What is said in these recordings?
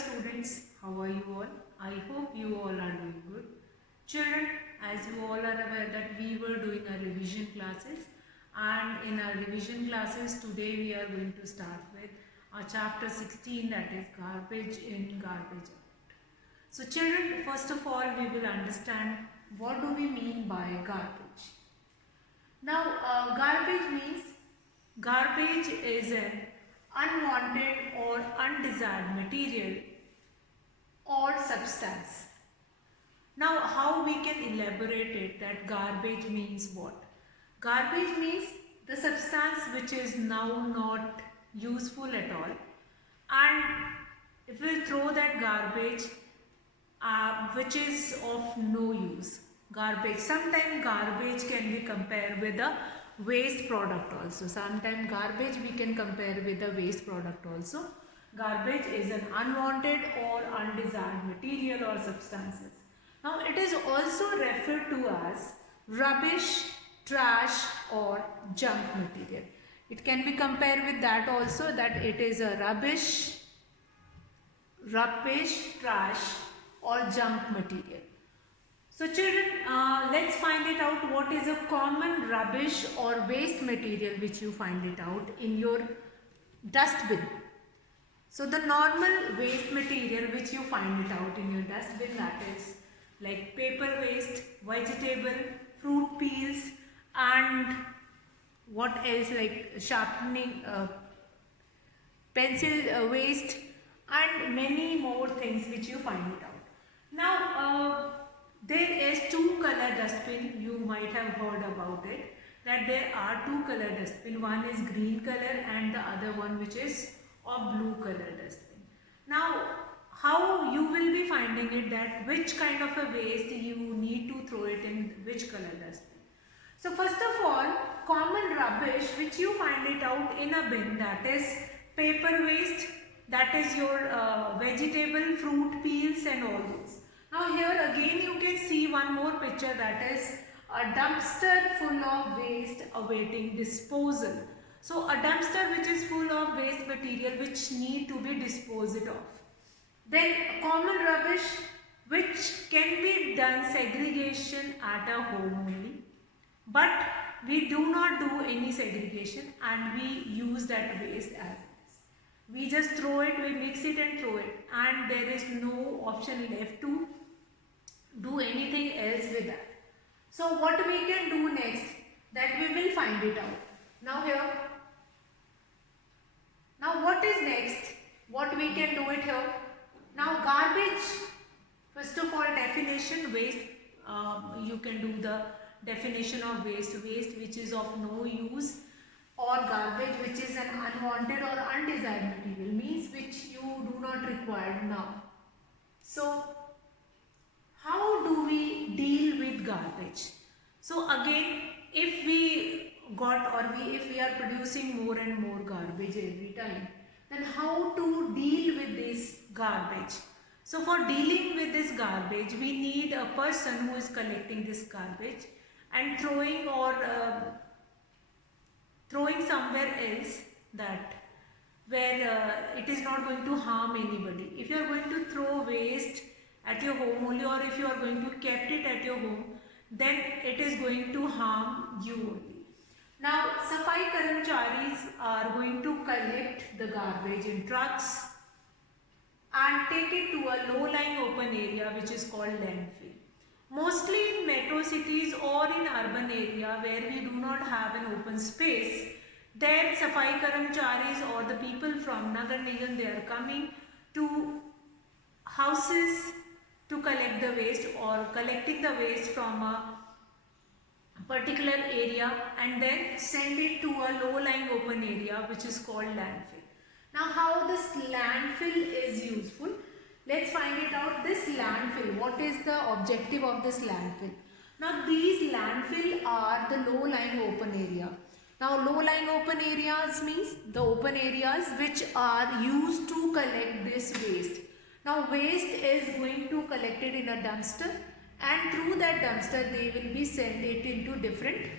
students, how are you all? I hope you all are doing good. Children, as you all are aware that we were doing our revision classes, and in our revision classes today we are going to start with our chapter 16, that is garbage in, garbage out. So children, first of all we will understand what do we mean by garbage. Now garbage is an unwanted or undesired material or substance. Now how we can elaborate it that garbage means what? Garbage means the substance which is now not useful at all, and if we throw that garbage which is of no use. Garbage, sometimes garbage can be compared with a waste product also. Sometimes garbage we can compare with a waste product also. Garbage is an unwanted or undesired material or substances. Now it is also referred to as rubbish, trash or junk material. It can be compared with that also, that it is a rubbish, trash or junk material. So children, let's find it out what is a common rubbish or waste material which you find it out in your dustbin. So the normal waste material which you find it out in your dustbin, that is like paper waste, vegetable, fruit peels, and what else, like sharpening, pencil waste, and many more things which you find it out. Now there is two color dustbin, you might have heard about it, that there are two color dustbin, one is green color and the other one which is of blue color dustbin. Now how you will be finding it that which kind of a waste you need to throw it in which color dustbin. So first of all, common rubbish which you find it out in a bin, that is paper waste, that is your vegetable, fruit peels and all those. Now here again you can see one more picture, that is a dumpster full of waste awaiting disposal. So a dumpster which is full of waste material which need to be disposed of. Then common rubbish which can be done segregation at a home only, but we do not do any segregation and we use that waste as is. We just throw it, we mix it and throw it, and there is no option left to do anything else with that. So what we can do next, that we will find it out. Now here, now what is next, what we can do it here. Now garbage, first of all definition, waste, you can do the definition of waste. Waste which is of no use, or garbage which is an unwanted or undesired material, means which you do not require now. So how do we deal with garbage? So again, if we got or if we are producing more and more garbage every time, then how to deal with this garbage? So for dealing with this garbage, we need a person who is collecting this garbage and throwing or throwing somewhere else, that where it is not going to harm anybody. If you are going to throw waste at your home only, or if you are going to kept it at your home, then it is going to harm you only. Now Safai Karamcharis are going to collect the garbage in trucks and take it to a low-lying open area which is called landfill. Mostly in metro cities or in urban area where we do not have an open space, there Safai Karamcharis or the people from Nagar Nigam, they are coming to houses to collect the waste, or collecting the waste from a particular area and then send it to a low-lying open area which is called landfill. Now how this landfill is useful, let's find it out. This landfill, what is the objective of this landfill? Now these landfill are the low-lying open area. Now low-lying open areas means the open areas which are used to collect this waste. Now waste is going to collect it in a dumpster, and through that dumpster they will be sent it into different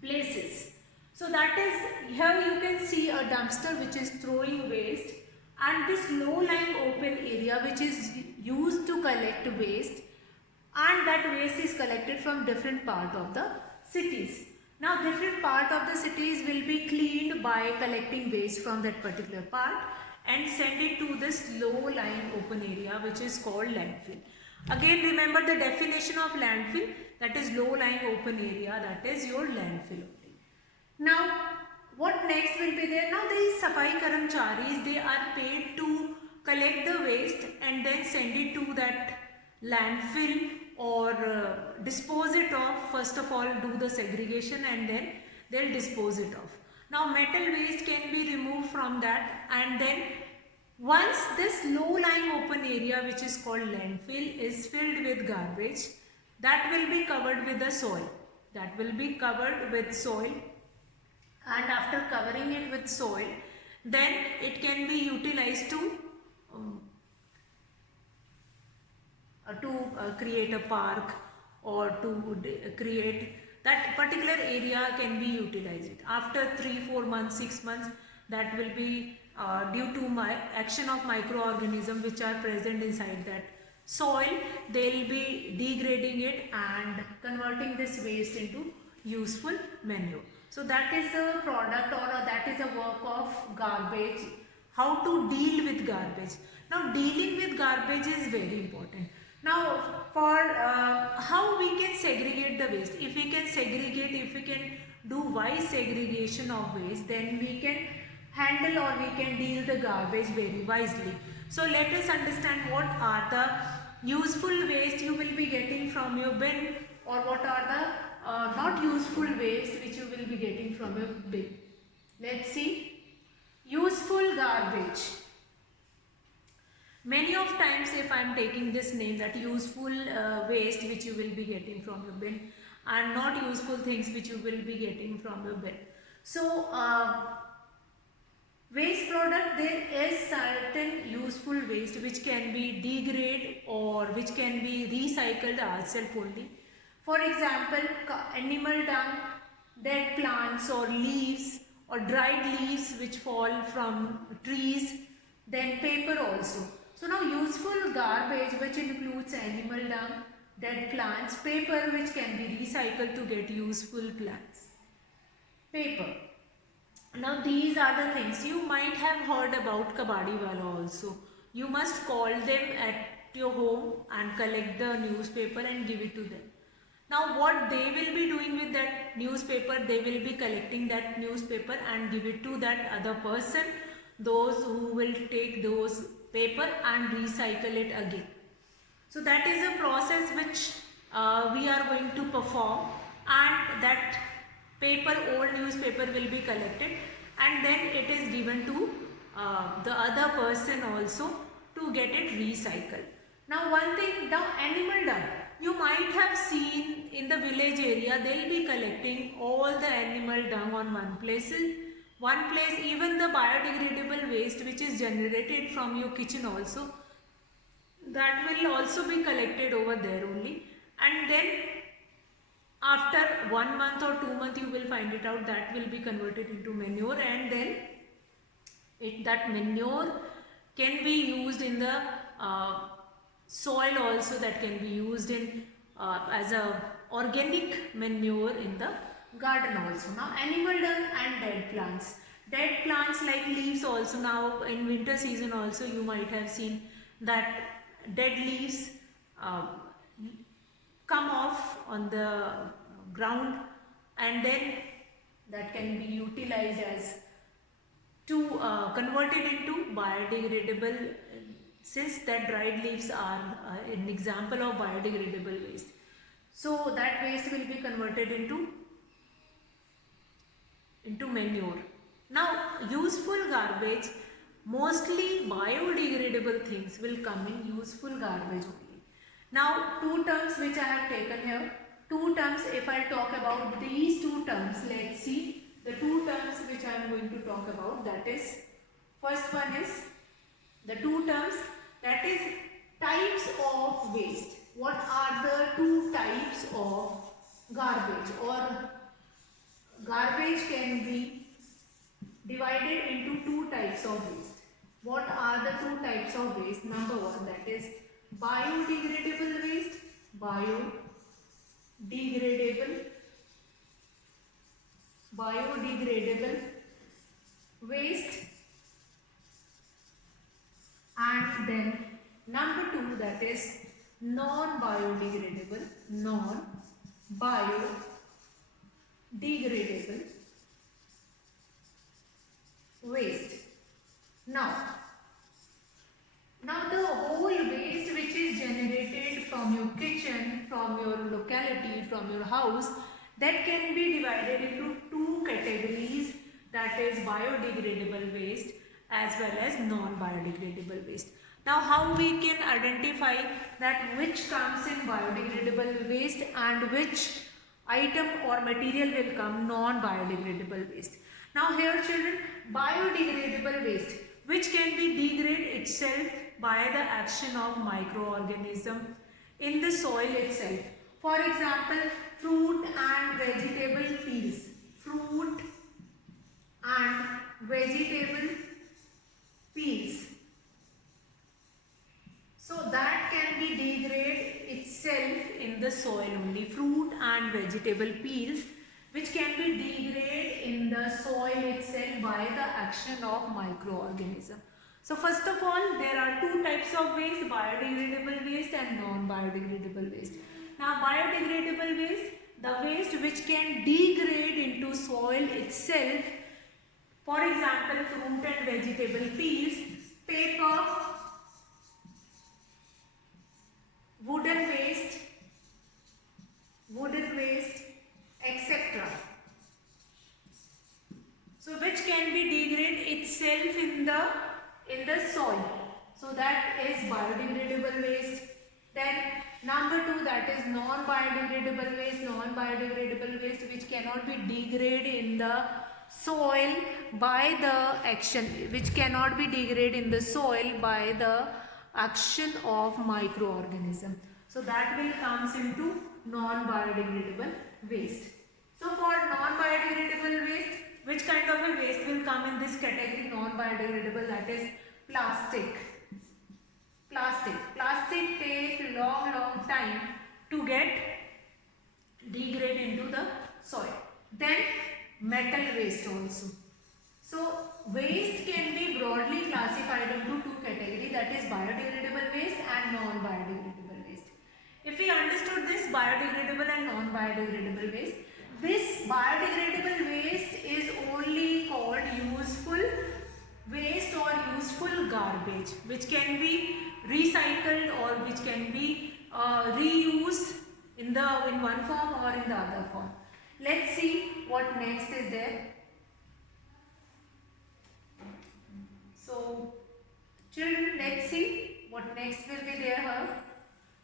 places. So that is, here you can see a dumpster which is throwing waste, and and this low-lying open area which is used to collect waste, and that waste is collected from different part of the cities. Now different part of the cities will be cleaned by collecting waste from that particular part and send it to this low-lying open area which is called landfill. Again remember the definition of landfill, that is low-lying open area, that is your landfill only. Now what next will be there? Now these Safai Karamcharis, they are paid to collect the waste and then send it to that landfill or dispose it off. First of all do the segregation and then they'll dispose it off. Now metal waste can be removed from that, and then once this low-lying open area which is called landfill is filled with garbage, that will be covered with the soil. That will be covered with soil, and after covering it with soil, then it can be utilized to create a park, or to create that particular area can be utilized. After 3-4 months, 6 months, that will be due to action of microorganisms which are present inside that soil, they will be degrading it and converting this waste into useful manure. So that is a product, or that is a work of garbage, how to deal with garbage. Now dealing with garbage is very important. Now for how we can segregate the waste, if we can segregate, if we can do wise segregation of waste, then we can handle or we can deal the garbage very wisely. So let us understand what are the useful waste you will be getting from your bin, or what are the not useful waste which you will be getting from your bin. Let's see. Useful garbage. Many of times if I am taking this name, that useful waste which you will be getting from your bin, and not useful things which you will be getting from your bin. So waste product, there is certain useful waste which can be degraded or which can be recycled ourselves only. For example, animal dung, dead plants or leaves, or dried leaves which fall from trees, then paper also. So now useful garbage which includes animal dung, dead plants, paper which can be recycled to get useful plants. Paper. Now these are the things you might have heard about kabadiwala also. You must call them at your home and collect the newspaper and give it to them. Now what they will be doing with that newspaper, they will be collecting that newspaper and give it to that other person, those who will take those paper and recycle it again. So that is a process which we are going to perform, and that paper, old newspaper will be collected and then it is given to the other person also to get it recycled. Now one thing, the animal dung, you might have seen in the village area, they will be collecting all the animal dung on one place. Even the biodegradable waste which is generated from your kitchen also, that will also be collected over there only, and then after 1 month or 2 months you will find it out, that will be converted into manure, and then that manure can be used in the soil also, that can be used in as a organic manure in the garden also. Now animal dung and dead plants. Dead plants like leaves also, now in winter season also you might have seen that dead leaves come off on the ground, and then that can be utilized as to convert it into biodegradable, since that dried leaves are an example of biodegradable waste. So that waste will be converted into manure. Now useful garbage, mostly biodegradable things will come in useful garbage only. Now two terms which I have taken here, two terms, if I talk about these two terms, let's see the two terms which I am going to talk about. That is, first one is the two terms, that is types of waste. What are the two types of garbage, or garbage can be divided into two types of waste. What are the types of waste. Number one, that is biodegradable waste, biodegradable, biodegradable waste, and then number two, that is non-biodegradable, non-biodegradable waste. Now the whole waste which is generated from your kitchen, from your locality, from your house, that can be divided into two categories, that is biodegradable waste as well as non-biodegradable waste. Now how we can identify that which comes in biodegradable waste and which item or material will come non-biodegradable waste. Now here children, biodegradable waste which can be degrade itself by the action of microorganism in the soil itself. For example, fruit and vegetable peels. Fruit and vegetable peels. So that can be degrade itself in the soil only. Fruit and vegetable peels which can be degrade in the soil itself by the action of microorganism. So first of all, there are two types of waste, biodegradable waste and non-biodegradable waste. Now biodegradable waste, the waste which can degrade into soil itself, for example fruit and vegetable peels, paper, wooden waste, etc. So which can be degrade itself in the soil. So that is biodegradable waste. Then number two, that is non-biodegradable waste, which cannot be degraded in the soil by the action, which cannot be degraded in the soil by the action of microorganism. So that will comes into non-biodegradable waste. So for non-biodegradable waste, which kind of a waste will come in this category non-biodegradable, that is plastic. Plastic take long time to get degrade into the soil. Then metal waste also. So waste can be broadly classified into two categories, that is biodegradable waste and non-biodegradable waste. If we understood this biodegradable and non-biodegradable waste, this biodegradable waste is only called useful waste or useful garbage, which can be recycled or which can be reused in one form or in the other form. Let's see what next is there. So children, let's see what next will be there here.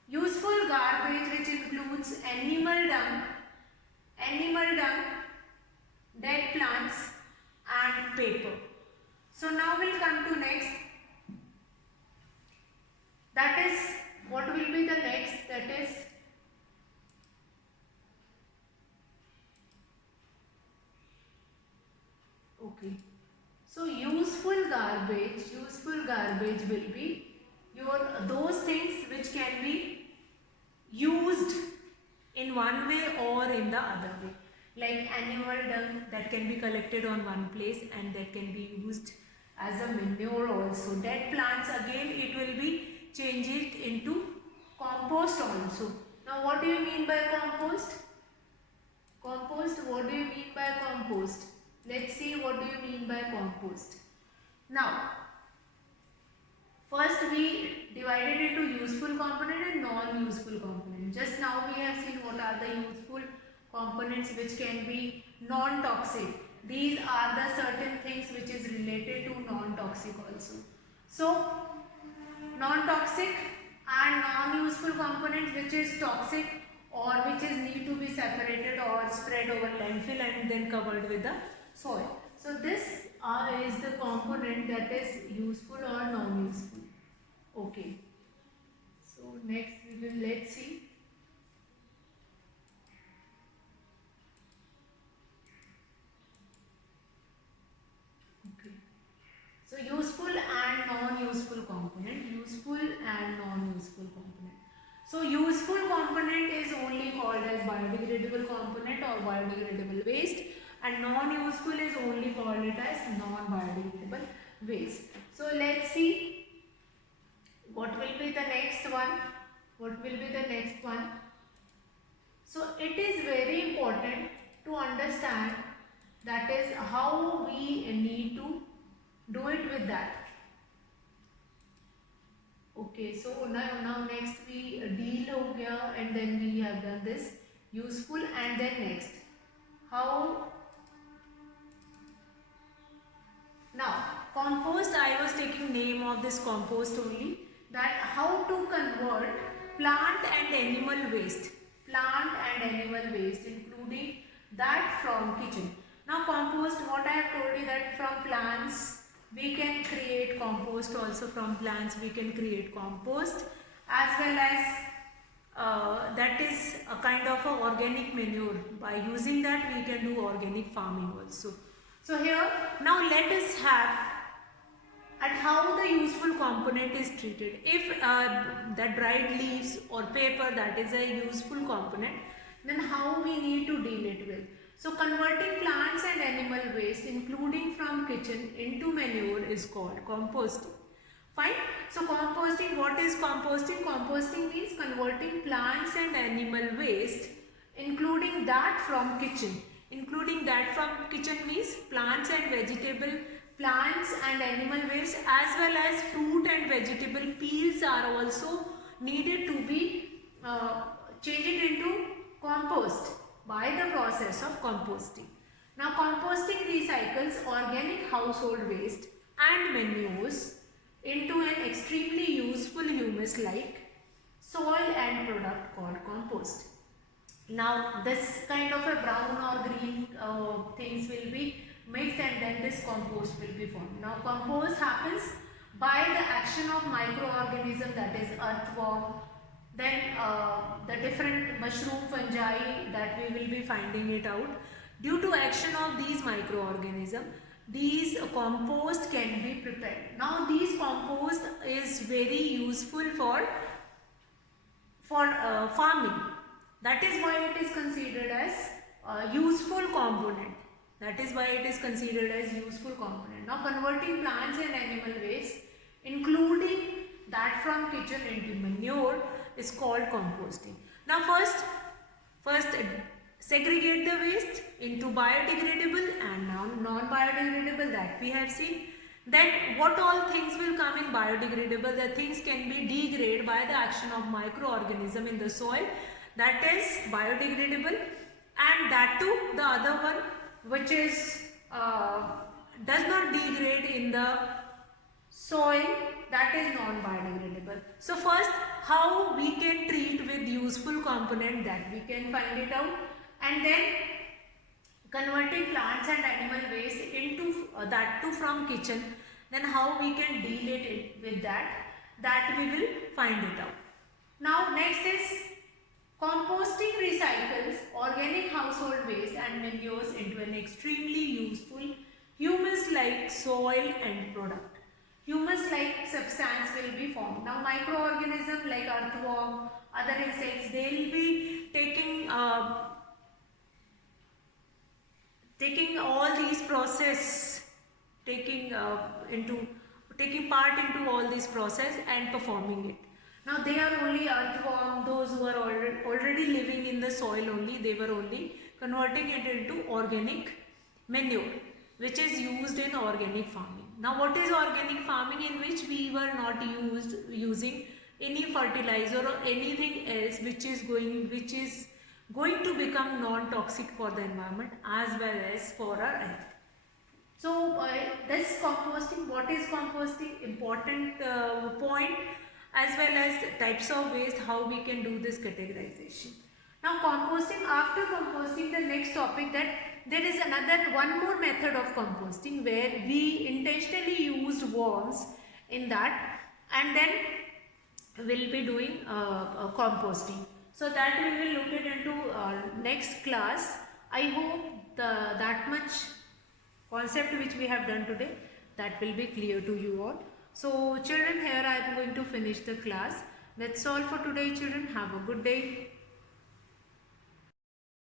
Useful garbage, which includes animal dung, dead plants and paper. So now we'll come to next. That is, what will be the next? That is okay. So useful garbage will be those things which can be used in one way or in the other way. Like animal dung that can be collected on one place and that can be used as a manure also. Dead plants, again it will be changed into compost also. Now what do you mean by compost? What do you mean by compost? Let's see what do you mean by compost. Now first we divided into useful component and non-useful component. Just now we have seen what are the useful components which can be non-toxic. These are the certain things which is related to non-toxic also. So non-toxic and non-useful components which is toxic or which is need to be separated or spread over landfill and then covered with the soil. So this is the component that is useful or non-useful. Okay. So next we will let's see. Okay. So useful and non-useful components. So useful component is only called as biodegradable component or biodegradable waste, and non-useful is only called it as non-biodegradable waste. So let's see what will be the next one. What will be the next one? So it is very important to understand that is how we need to do it with that. Okay, so now next we deal ho gaya, and then we have done this useful, and then next how. Now compost, I was taking name of this compost only, that how to convert plant and animal waste, including that from kitchen. Now compost, what I have told you, that from plants we can create compost, also from plants we can create compost, as well as that is a kind of a organic manure. By using that we can do organic farming also. So here now let us have at how the useful component is treated. If the dried leaves or paper, that is a useful component, then how we need to deal it with. So converting plants and animal waste, including from kitchen, into manure is called composting. Fine. So composting, what is composting? Composting means converting plants and animal waste, including that from kitchen. Including that from kitchen means plants and animal waste, as well as fruit and vegetable peels are also needed to be changed into compost by the process of composting. Now composting recycles organic household waste and manures into an extremely useful humus like soil and product called compost. Now this kind of a brown or green things will be mixed, and then this compost will be formed. Now compost happens by the action of microorganism, that is earthworm, then the different mushroom, fungi, that we will be finding it out. Due to action of these microorganisms, these compost can be prepared. Now these compost is very useful for farming. That is why it is considered as useful component. Now converting plants and animal waste, including that from kitchen, into manure is called composting. Now first segregate the waste into biodegradable and non-biodegradable, that we have seen. Then what all things will come in biodegradable? The things can be degraded by the action of microorganism in the soil, that is biodegradable. And that too, the other one which is does not degrade in the soil, that is non-biodegradable. So first, how we can treat with useful component, that we can find it out, and then converting plants and animal waste into that too from kitchen, then how we can deal it with that we will find it out. Now next is composting recycles organic household waste and manures into an extremely useful humus-like soil and product. Humus-like substance will be formed. Now microorganisms like earthworm, other insects, they will be taking all these process, taking part into all this process and performing it. Now they are only earthworm, those who are already living in the soil only, they were only converting it into organic manure, which is used in organic farming. Now what is organic farming? In which we were not using any fertilizer or anything else which is going to become non-toxic for the environment as well as for our health. So this composting, what is composting? Important point, as well as types of waste, how we can do this categorization. Now composting, after composting, the next topic, that there is one more method of composting where we intentionally used worms in that, and then we'll be doing composting. So that we will look it into next class. I hope that much concept which we have done today, that will be clear to you all. So children, here I am going to finish the class. That's all for today, children. Have a good day.